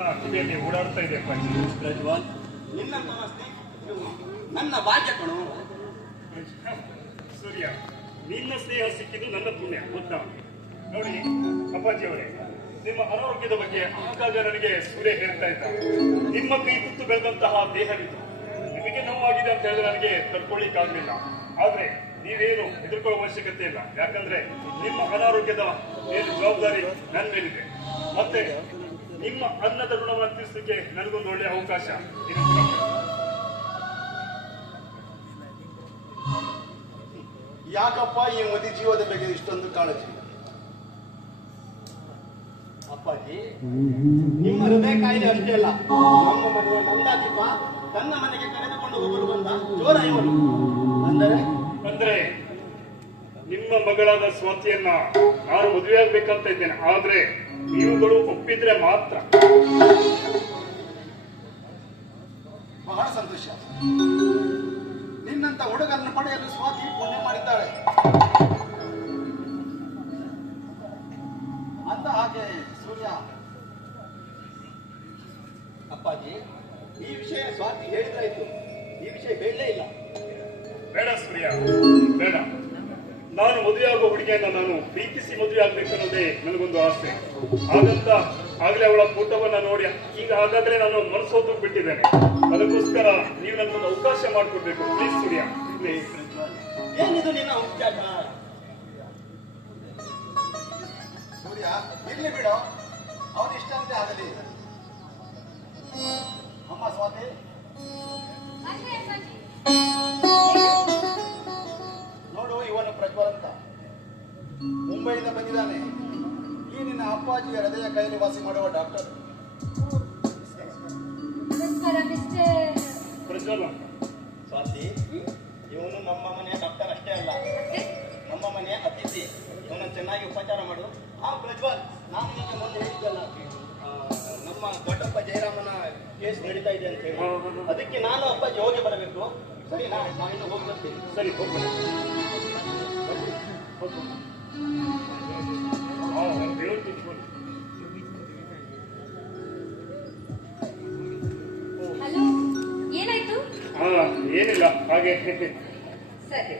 ಕಿವಿಯಲ್ಲಿ ಓಡಾಡ್ತಾ ಇದೆ ಪ್ರಜ್ವಲ್, ನನ್ನ ಭಾಗ್ಯ ಕಣು. ಸೂರ್ಯ, ನಿನ್ನ ಸ್ನೇಹ ಸಿಕ್ಕಿದ್ದು ನನ್ನ ಪುಣ್ಯ ಗೊತ್ತಾ? ನೋಡಿ ಅಪ್ಪಾಜಿ ಅವರೇ, ನಿಮ್ಮ ಅನಾರೋಗ್ಯದ ಬಗ್ಗೆ ಆಗಾಗ ನನಗೆ ಸೂರ್ಯ ಹೇಳ್ತಾ ಇದ್ದ. ನಿಮ್ಮ ಕೈ ತುತ್ತು ಬೆಳೆದಂತಹ ದೇಹವಿದು, ನಿಮಗೆ ನೋವಾಗಿದೆ ಅಂತ ಹೇಳಿದ್ರೆ ನನಗೆ ತಡ್ಕೊಳ್ಳಿಕ್ಕಾಗಲಿಲ್ಲ. ಆದ್ರೆ ನೀವೇನು ಹೆದರ್ಕೊಳ್ಳುವ ಅವಶ್ಯಕತೆ ಇಲ್ಲ, ಯಾಕಂದ್ರೆ ನಿಮ್ಮ ಅನಾರೋಗ್ಯದ ಏನು ಜವಾಬ್ದಾರಿ ನನ್ನ ಮೇಲಿದೆ. ಮತ್ತೆ ನಿಮ್ಮ ಅನ್ನದ ಋಣವನ್ನು ತೀರಿಸಲಿಕ್ಕೆ ನನಗೊಂದು ಒಳ್ಳೆಯ ಅವಕಾಶ ಇರುತ್ತೆ. ಯಾಕಪ್ಪ ಈ ಮದಿ ಜೀವದ ಬಗ್ಗೆ ಇಷ್ಟೊಂದು ಕಾಳಜಿ? ಅಪ್ಪಾಜಿ, ನಿಮ್ಮ ಹೃದಯ ಕಾಯಿಲೆ ಅಷ್ಟೇ ಅಲ್ಲ, ನಮ್ಮ ಮನೆಯ ನಂದಾದೀಪ ತನ್ನ ಮನೆಗೆ ಕರೆದುಕೊಂಡು ಹೋಗಲು ಬಂದ ಜೋರ ಇವನು. ಅಂದ್ರೆ ನಿಮ್ಮ ಮಗಳಾದ ಸ್ವಾತಿಯನ್ನ ನಾನು ಮದುವೆ ಆಗ್ಬೇಕಂತ ಇದ್ದೇನೆ. ಆದ್ರೆ ನೀವುಗಳು ಒಪ್ಪಿದ್ರೆ ಮಾತ್ರ. ಬಹಳ ಸಂತೋಷ. ನಿನ್ನಂತ ಹುಡುಗರನ್ನು ಪಡೆಯಲು ಸ್ವಾತಿ ಪುಣ್ಯ ಮಾಡಿದ್ದಾಳೆ. ಅಂತ ಹಾಗೆ ಸೂರ್ಯ, ಅಪ್ಪಾಜಿ, ಈ ವಿಷಯ ಸ್ವಾತಿ ಹೇಳಿದ್ರಾಯ್ತು, ಈ ವಿಷಯ ಹೇಳಲೇ ಇಲ್ಲ. ಬೇಡ ಸೂರ್ಯ, ಬೇಡ. ನಾನು ಮದುವೆಯಾಗುವ ಹುಡುಗಿಯನ್ನ ನಾನು ಪ್ರೀತಿಸಿ ಮದುವೆ ಆಗ್ಬೇಕನ್ನೋದೇ ನನಗೊಂದು ಆಸೆ. ಹಾಗಂತ ಆಗ್ಲೇ ಅವಳ ಫೋಟೋವನ್ನ ನೋಡಿ ಈಗ ಹಾಗಾದ್ರೆ ನಾನು ಮನಸ್ಸು ಹೋಗಿ ಬಿಟ್ಟಿದ್ದೇನೆ. ಅದಕ್ಕೋಸ್ಕರ ನೀವು ನನಗೊಂದು ಅವಕಾಶ ಮಾಡಿಕೊಡ್ಬೇಕು ಪ್ಲೀಸ್ ಸೂರ್ಯ, ಪ್ಲೀಸ್. ಏನಿದು ನಿನ್ನ ಉದ್ಯೋಗ? ಸೂರ್ಯ, ಇರ್ಲಿ ಬಿಡು, ಅವನು ಇಷ್ಟ ಅಂತ ಆಗಲಿ. ಅಮ್ಮ ಸ್ವಾತಿ, ನೋಡು, ಇವನು ಪ್ರಜ್ವಲ್ ಅಂತ ಮುಂಬೈಯಿಂದ ಬಂದಿದ್ದಾನೆ. ಈ ನಿನ್ನ ಅಪ್ಪಾಜಿಯ ಹೃದಯ ಕಾಯಿಲೆ ವಾಸಿ ಮಾಡುವ ಡಾಕ್ಟರ್. ಪ್ರಜ್ವಲ್ ಸ್ವಾತಿ, ಇವನು ನಮ್ಮ ಮನೆಯ ಡಾಕ್ಟರ್ ಅಷ್ಟೇ ಅಲ್ಲ, ನಮ್ಮ ಮನೆಯ ಅತಿಥಿ. ಇವನನ್ನು ಚೆನ್ನಾಗಿ ಉಪಚಾರ ಮಾಡು. ಪ್ರಜ್ವಲ್, ನಾನು ನಿಮಗೆ ಮುಂದೆ ಹೇಳಿದ್ದಲ್ಲ, ನಮ್ಮ ದೊಡ್ಡಪ್ಪ ಜಯರಾಮನ ಕೇಸ್ ನಡೀತಾ ಇದೆ ಅಂತ ಹೇಳಿ, ಅದಕ್ಕೆ ನಾನು ಅಪ್ಪಾಜಿ ಹೋಗಿ ಬರಬೇಕು. ಸರಿ, ನಾವಿನ್ನು ಹೋಗಿ ಬರ್ತೀನಿ. ಸರಿ, ಹೋಗ್ಬೋದು. ಹಲೋ, ಏನಾಯ್ತು? ಏನಿಲ್ಲ, ಹಾಗೆ ಸರಿ.